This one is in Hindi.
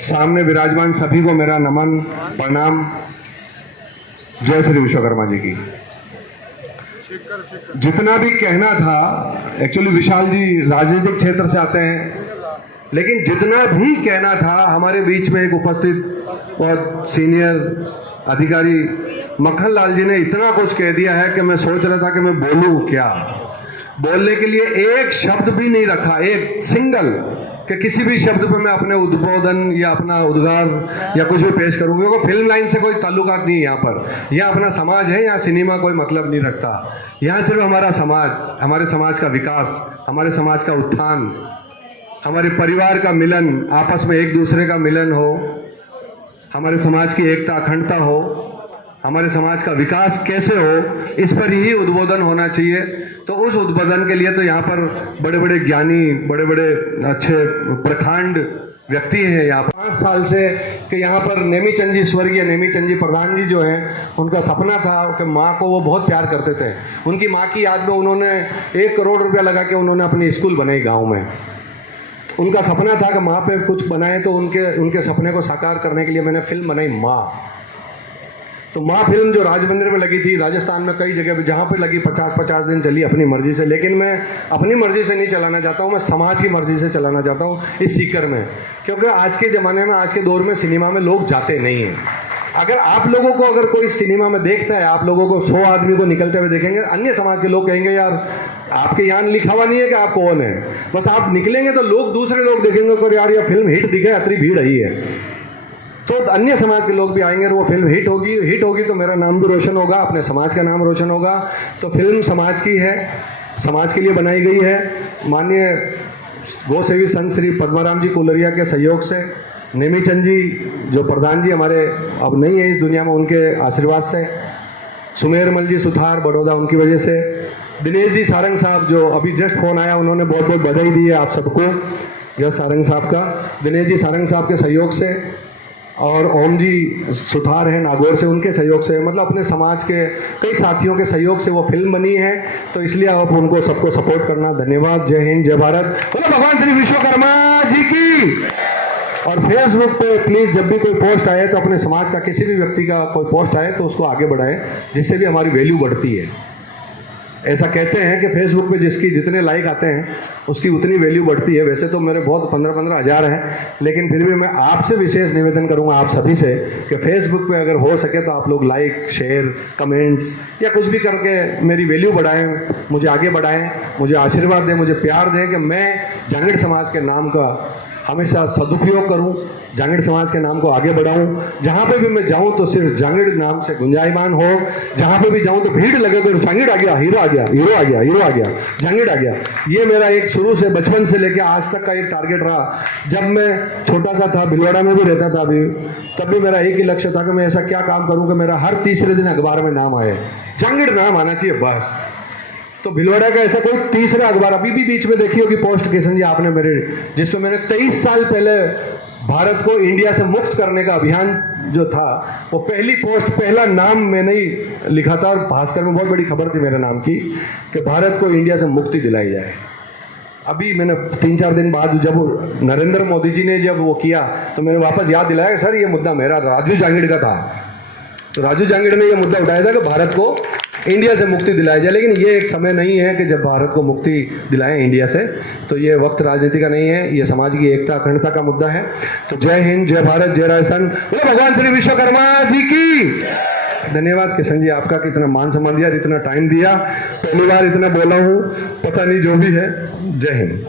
सामने विराजमान सभी को मेरा नमन प्रणाम। जय श्री विश्वकर्मा जी की। जितना भी कहना था, एक्चुअली विशाल जी राजनीतिक क्षेत्र से आते हैं, लेकिन जितना भी कहना था हमारे बीच में एक उपस्थित बहुत सीनियर अधिकारी मक्खन लाल जी ने इतना कुछ कह दिया है कि मैं सोच रहा था कि मैं बोलूं क्या। बोलने के लिए एक शब्द भी नहीं रखा, एक सिंगल, कि किसी भी शब्द पे मैं अपने उद्बोधन या अपना उद्गार या कुछ भी पेश करूंगा, क्योंकि फिल्म लाइन से कोई ताल्लुकात नहीं है यहाँ पर। यह अपना समाज है, यहाँ सिनेमा कोई मतलब नहीं रखता। यहाँ सिर्फ हमारा समाज, हमारे समाज का विकास, हमारे समाज का उत्थान, हमारे परिवार का मिलन, आपस में एक दूसरे का मिलन हो, हमारे समाज की एकता अखंडता हो, हमारे समाज का विकास कैसे हो, इस पर ही उद्बोधन होना चाहिए। तो उस उद्बोधन के लिए तो यहाँ पर बड़े बड़े ज्ञानी, बड़े बड़े अच्छे प्रखंड व्यक्ति हैं यहाँ पर। 5 साल से कि यहाँ पर नेमीचंद जी, स्वर्गीय नेमीचंद जी प्रधान जी जो हैं, उनका सपना था कि माँ को वो बहुत प्यार करते थे। उनकी माँ की याद में उन्होंने 1 करोड़ रुपया लगा के उन्होंने अपनी स्कूल बनाई गाँव में। उनका सपना था कि माँ पे कुछ बनाए, तो उनके सपने को साकार करने के लिए मैंने फिल्म बनाई माँ। तो माँ फिल्म जो राजमंदिर में लगी थी, राजस्थान में कई जगह पे जहाँ पे लगी 50-50 दिन चली अपनी मर्जी से। लेकिन मैं अपनी मर्जी से नहीं चलाना चाहता हूँ, मैं समाज की मर्जी से चलाना चाहता हूँ इस सीकर में। क्योंकि आज के ज़माने में, आज के दौर में सिनेमा में लोग जाते नहीं हैं। अगर आप लोगों को, अगर कोई सिनेमा में देखता है, आप लोगों को 100 आदमी को निकलते हुए देखेंगे, अन्य समाज के लोग कहेंगे यार आपके यहाँ लिखा हुआ नहीं है कि आप कौन है। बस आप निकलेंगे तो लोग, दूसरे लोग देखेंगे तो यार ये फिल्म हिट दिखे, अतरी भीड़ आई है। तो अन्य समाज के लोग भी आएंगे और वो फिल्म हिट होगी तो मेरा नाम भी रोशन होगा, अपने समाज का नाम रोशन होगा। तो फिल्म समाज की है, समाज के लिए बनाई गई है। माननीय गौ सेवी संत श्री पद्माराम जी कुलरिया के सहयोग से, नेमीचंद जी जो प्रधान जी हमारे अब नहीं है इस दुनिया में, उनके आशीर्वाद से, सुमेरमल जी सुथार बड़ौदा उनकी वजह से, दिनेश जी सारंग साहब जो अभी जस्ट फोन आया, उन्होंने बहुत बहुत बधाई दी है आप सबको, जय सारंग साहब का, दिनेश जी सारंग साहब के सहयोग से, और ओम जी सुथार हैं नागौर से, उनके सहयोग से, मतलब अपने समाज के कई साथियों के सहयोग से वो फिल्म बनी है। तो इसलिए आप उनको सबको सपोर्ट करना। धन्यवाद। जय हिंद, जय भारत। बोलो भगवान श्री विश्वकर्मा जी की। और फेसबुक पे प्लीज़ जब भी कोई पोस्ट आए तो अपने समाज का किसी भी व्यक्ति का कोई पोस्ट आए तो उसको आगे बढ़ाएं, जिससे भी हमारी वैल्यू बढ़ती है। ऐसा कहते हैं कि फेसबुक पे जिसकी जितने लाइक आते हैं उसकी उतनी वैल्यू बढ़ती है। वैसे तो मेरे बहुत 15-15 हज़ार हैं, लेकिन फिर भी मैं आपसे विशेष निवेदन करूंगा आप सभी से कि फेसबुक पे अगर हो सके तो आप लोग लाइक, शेयर, कमेंट्स या कुछ भी करके मेरी वैल्यू बढ़ाएं, मुझे आगे बढ़ाएं, मुझे आशीर्वाद दें, मुझे प्यार दें कि मैं जांगड़ समाज के नाम का हमेशा सदुपयोग करूं, जांगड़ समाज के नाम को आगे बढ़ाऊं। जहां पे भी मैं जाऊं तो सिर्फ जांगड़ नाम से गुंजायमान हो। जहां पे भी जाऊं तो भीड़ लगे तो जांगड़ आ गया, हीरो आ गया, हीरो आ गया, हीरो आ गया, जांगड़ आ गया। ये मेरा एक शुरू से, बचपन से लेके आज तक का एक टारगेट रहा। जब मैं छोटा सा था, भिलवाड़ा में भी रहता था अभी, तब भी मेरा एक ही लक्ष्य था कि मैं ऐसा क्या काम करूं कि मेरा हर तीसरे दिन अखबार में नाम आए, जांगड़ नाम आना चाहिए बस। तो भिलवाड़ा का ऐसा कोई तीसरा अखबार, अभी भी बीच में देखी होगी पोस्ट किशन जी आपने मेरे, जिसमें मैंने 23 साल पहले भारत को इंडिया से मुक्त करने का अभियान जो था, वो पहली पोस्ट, पहला नाम मैंने ही लिखा था। और भास्कर में बहुत बड़ी खबर थी मेरे नाम की कि भारत को इंडिया से मुक्ति दिलाई जाए। अभी मैंने 3-4 दिन बाद जब नरेंद्र मोदी जी ने जब वो किया तो मैंने वापस याद दिलाया कि सर ये मुद्दा मेरा राजू जांगड़ का था। तो राजू जांगड़ ने ये मुद्दा उठाया था कि भारत को इंडिया से मुक्ति दिलाई जाए। लेकिन ये एक समय नहीं है कि जब भारत को मुक्ति दिलाएं इंडिया से, तो ये वक्त राजनीति का नहीं है, ये समाज की एकता अखंडता का मुद्दा है। तो जय हिंद, जय भारत, जय राजस्थान। बोलो भगवान श्री विश्वकर्मा जी की। धन्यवाद किशन जी आपका कि इतना मान सम्मान दिया, इतना टाइम दिया। पहली बार इतना बोला हूँ, पता नहीं जो भी है। जय हिंद।